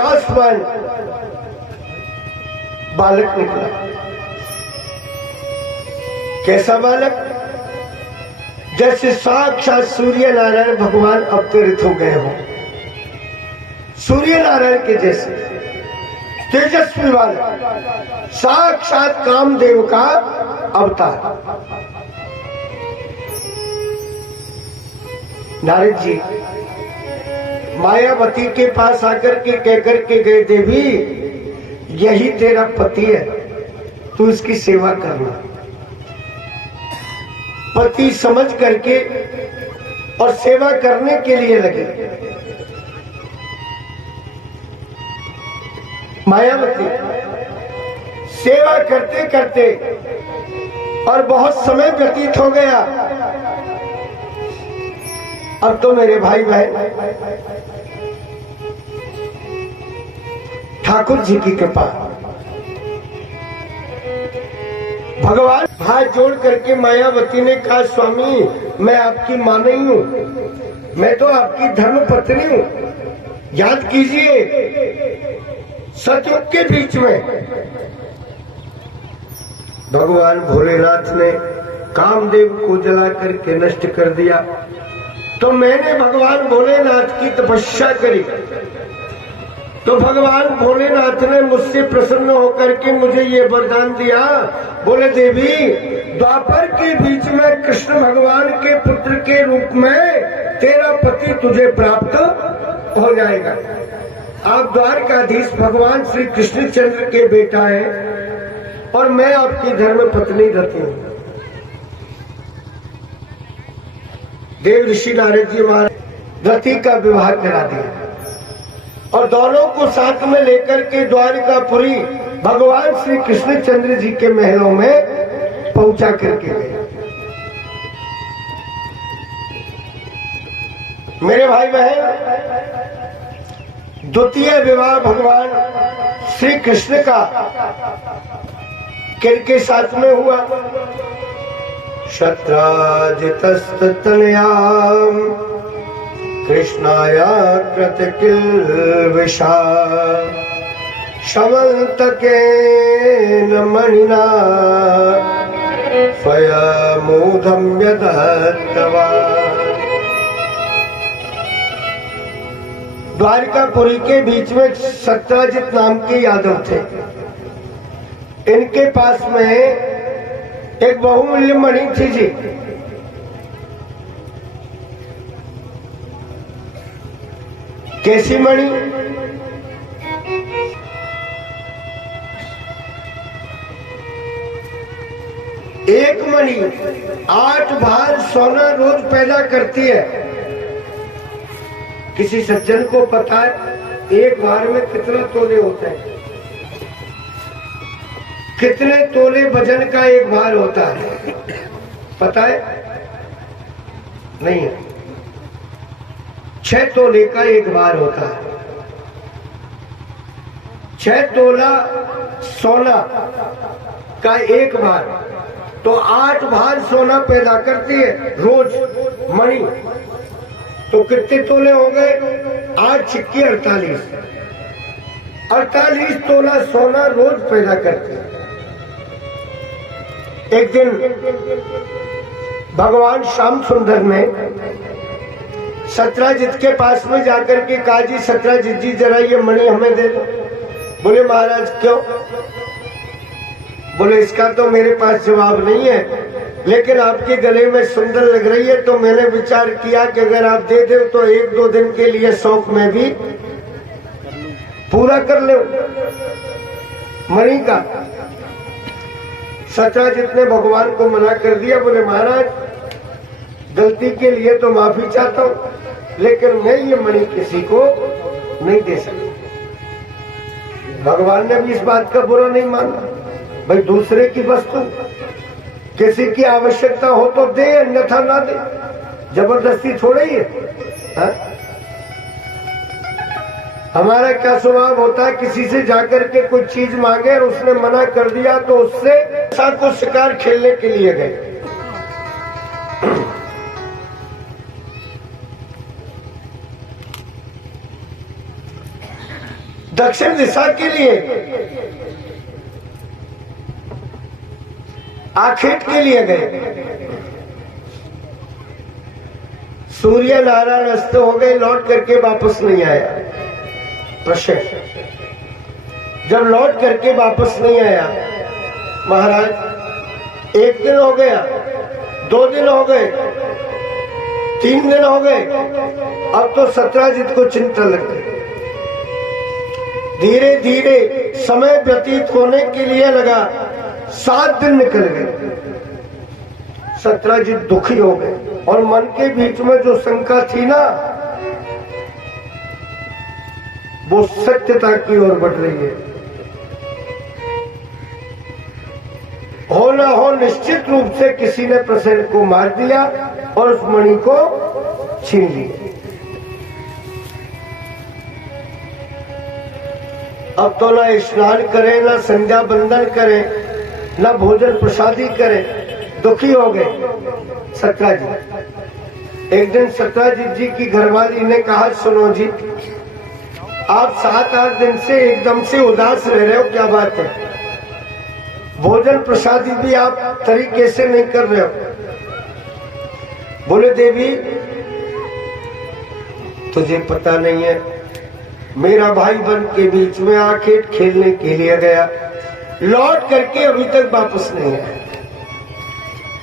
आसमान बालक निकला। कैसा बालक? जैसे साक्षात सूर्य नारायण भगवान अवतरित हो गए हो, सूर्य नारायण के जैसे तेजस्वी बालक, साक्षात कामदेव का अवतार। नारद जी मायावती के पास आकर के कहकर के गए, देवी यही तेरा पति है, तू इसकी सेवा करना। पति समझ करके और सेवा करने के लिए लगे। मायावती सेवा करते करते और बहुत समय व्यतीत हो गया। अब तो मेरे भाई बहन ठाकुर जी की कृपा, भगवान हाथ जोड़ करके मायावती ने कहा, स्वामी मैं आपकी मां नहीं हूं, मैं तो आपकी धर्म पत्नी हूं। याद कीजिए सतयुग के बीच में भगवान भोलेनाथ ने कामदेव को जला करके नष्ट कर दिया, तो मैंने भगवान भोलेनाथ की तपस्या करी, तो भगवान भोलेनाथ ने मुझसे प्रसन्न होकर के मुझे ये वरदान दिया। बोले देवी द्वापर के बीच में कृष्ण भगवान के पुत्र के रूप में तेरा पति तुझे प्राप्त हो जाएगा। आप द्वारकाधीश भगवान श्री कृष्णचंद्र के बेटा है और मैं आपकी धर्म पत्नी रति हूँ। देव ऋषि नारद जी महाराज रति का विवाह करा दिया और दोनों को साथ में लेकर के द्वारिकापुरी भगवान श्री कृष्णचंद्र जी के महलों में पहुंचा करके गए। मेरे भाई बहन, द्वितीय विवाह भगवान श्री कृष्ण का किनके साथ में हुआ? शत्राजितस्तनयाम कृष्णाया कृतकिल्बिषा शमन्तकेन मणिना स्वयमूढं यदत्तवान्। द्वारिकापुरी के बीच में सत्राजित नाम के यादव थे। इनके पास में एक बहुमूल्य मणि थी जी। कैसी मणि? एक मणि 8 भार सोना रोज पैदा करती है। किसी सज्जन को पता है एक भार में कितने तोले होते हैं? कितने तोले वजन का एक भार होता है पता है? नहीं है। 6 तोले का एक भार होता है। 6 तोला सोना का एक भार, तो 8 भार सोना पैदा करती है रोज मणि। तो कितने तोले हो गए? 8 छिक्के 48। 48 तोला सोना रोज पैदा करती है। एक दिन भगवान श्याम सुंदर ने सत्राजित के पास में जाकर के कहा, जी सत्राजित जी जरा ये मणि हमें दे दो। बोले महाराज क्यों? बोले इसका तो मेरे पास जवाब नहीं है, लेकिन आपके गले में सुंदर लग रही है, तो मैंने विचार किया कि अगर आप दे दो तो 1-2 दिन के लिए शौक में भी पूरा कर लो मणि का। सत्राजित ने भगवान को मना कर दिया। बोले महाराज गलती के लिए तो माफी चाहता हूं, लेकिन मैं ये मणि किसी को नहीं दे सकता। भगवान ने भी इस बात का बुरा नहीं माना। भाई दूसरे की वस्तु किसी की आवश्यकता हो तो दे, अन्यथा ना दे। जबरदस्ती थोड़े ही है। हमारा क्या स्वभाव होता है, किसी से जाकर के कोई चीज मांगे और उसने मना कर दिया तो उससे साथ को शिकार खेलने के लिए गए। दक्षिण दिशा के लिए, आखेट के लिए गए। सूर्य नारायण अस्त हो गए, लौट करके वापस नहीं आया। प्रश्न, जब लौट करके वापस नहीं आया महाराज, एक दिन हो गया, 2 दिन हो गए, 3 दिन हो गए, अब तो सत्राजित को चिंता लग गई। धीरे धीरे समय व्यतीत होने के लिए लगा, 7 दिन निकल गए। सत्राजित दुखी हो गए और मन के बीच में जो शंका थी ना, वो सत्यता की ओर बढ़ रही है। हो ना हो निश्चित रूप से किसी ने प्रसेन को मार दिया और उस मणि को छीन लिया। अब तो ना स्नान करें, ना संध्या बंदन करें, ना भोजन प्रसादी करें, दुखी हो गए सत्राजित। एक दिन सत्राजित जी की घरवाली ने कहा, सुनो जी, आप 7-8 दिन से एकदम से उदास रह रहे हो, क्या बात है? भोजन प्रसादी भी आप तरीके से नहीं कर रहे हो। बोले, देवी तुझे पता नहीं है, मेरा भाई वन के बीच में आखेट खेलने के लिए गया, लौट करके अभी तक वापस नहीं आया,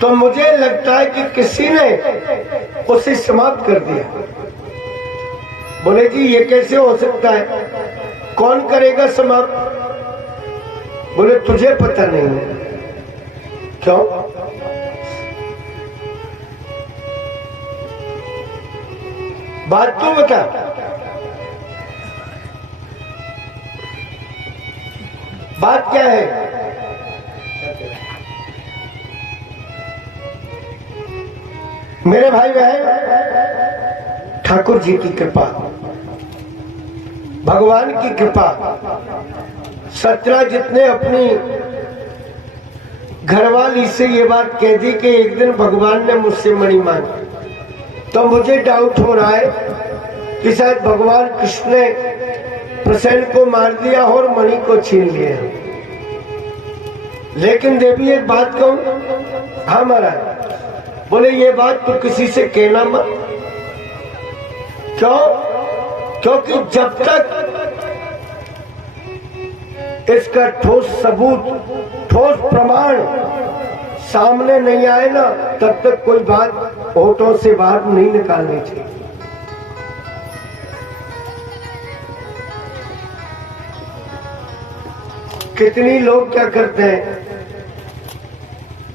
तो मुझे लगता है कि किसी ने उसे समाप्त कर दिया। बोले जी, ये कैसे हो सकता है? कौन करेगा समाप्त? बोले, तुझे पता नहीं है। क्यों? बात तो बता। बात क्या है? मेरे भाई बहन, ठाकुर जी की कृपा, भगवान की कृपा, सत्राजित ने अपनी घरवाली से ये बात कह दी कि एक दिन भगवान ने मुझसे मणि मांगी। तो मुझे डाउट हो रहा है कि शायद भगवान कृष्ण ने प्रसेन को मार दिया और मणि को छीन लिया। लेकिन देवी एक बात कहूं? हाँ महाराज। बोले, ये बात तो किसी से कहना मत। क्यों? क्योंकि जब तक इसका ठोस सबूत, ठोस प्रमाण सामने नहीं आए ना, तब तक कोई बात होठों से बाहर नहीं निकालनी चाहिए। कितनी लोग क्या करते हैं,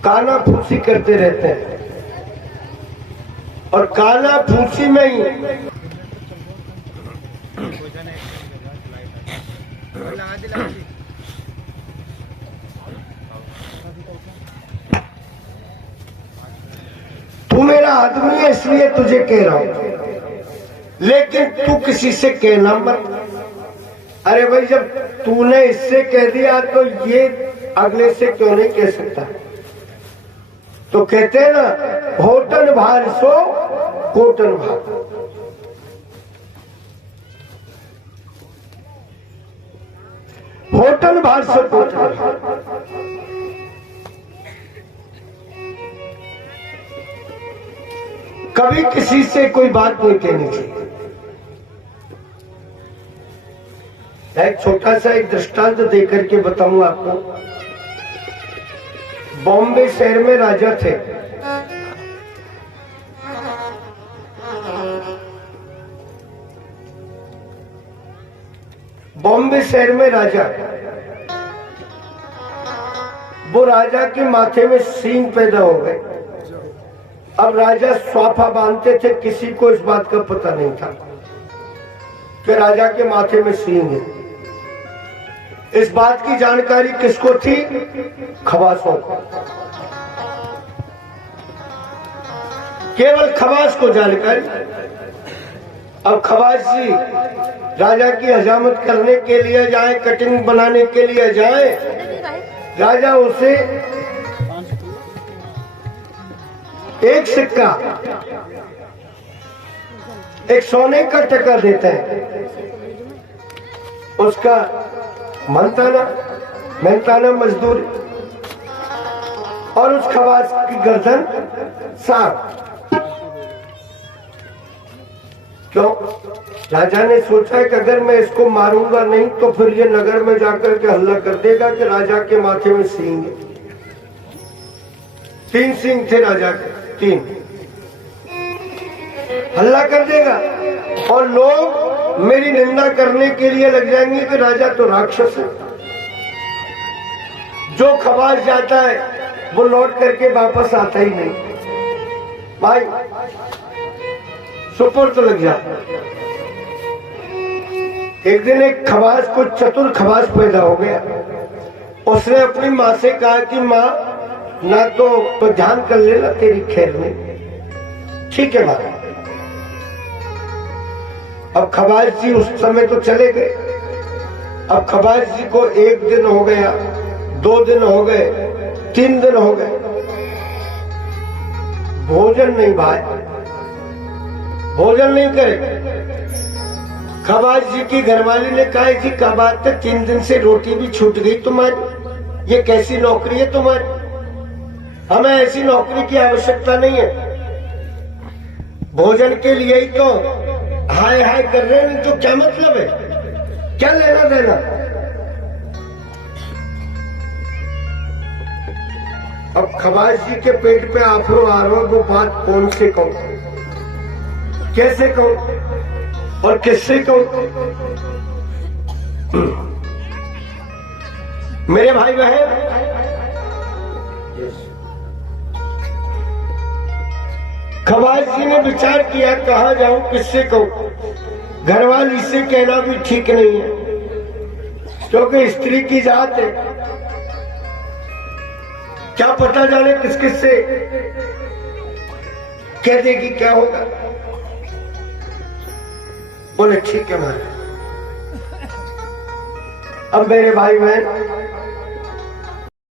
काना फूसी करते रहते हैं, और काना फूसी में ही तू मेरा आदमी है इसलिए तुझे कह रहा हूं, लेकिन तू किसी से कहना मत। अरे भाई, जब तूने इससे कह दिया तो ये अगले से क्यों नहीं कह सकता? तो कहते हैं ना, होटन भार सो कोटन भार। होटन भार सो कोटन भार। कभी किसी से कोई बात नहीं कहनी चाहिए। एक छोटा सा एक दृष्टांत देकर के बताऊंगा आपको। बॉम्बे शहर में राजा थे। बॉम्बे शहर में राजा, वो राजा के माथे में सींग पैदा हो गए। अब राजा स्वाफा बांधते थे, किसी को इस बात का पता नहीं था कि राजा के माथे में सींग है। इस बात की जानकारी किसको थी? खवासों को। केवल खवास को जानकारी। अब खवास जी राजा की हजामत करने के लिए जाए, कटिंग बनाने के लिए जाए, राजा उसे एक सिक्का, एक सोने का टका देता है। उसका मेहनताना मजदूरी और उस खवास की गर्दन साफ। क्यों? राजा ने सोचा कि अगर मैं इसको मारूंगा नहीं तो फिर ये नगर में जाकर के हल्ला कर देगा कि राजा के माथे में सींग है। 3 सींग थे राजा के, 3। हल्ला कर देगा और लोग मेरी निंदा करने के लिए लग जाएंगे कि राजा तो राक्षस है। जो खवास जाता है वो लौट करके वापस आता ही नहीं। भाई सुपर तो लग जाता। एक दिन एक खवास को चतुर खवास पैदा हो गया। उसने अपनी माँ से कहा कि माँ ना तो ध्यान कर लेना तेरी खैर में। ठीक है माँ। अब खवास जी उस समय तो चले गए। अब खवास जी को 1 दिन हो गया, 2 दिन हो गए, 3 दिन हो गए, भोजन नहीं भाई, भोजन नहीं करे। खवास जी की घरवाली ने कहा जी क्या बात है, 3 दिन से रोटी भी छूट गई तुम्हारी, ये कैसी नौकरी है तुम्हारी? हमें ऐसी नौकरी की आवश्यकता नहीं है। भोजन के लिए ही तो हाय हाय कर रहे हैं, तो क्या मतलब है, क्या लेना देना? अब खवास जी के पेट पे आफरो आ रहा, वो बात कौन से कहूं, कैसे कहूं और किससे कहूं? मेरे भाई बहन, खवास जी ने विचार किया कहा जाऊं, किससे कहूं? घरवाली से कहना भी ठीक नहीं है, क्योंकि स्त्री की जात है, क्या पता जाने किस किस से कह देगी क्या होगा। बोले ठीक है महाराज। अब मेरे भाई बहन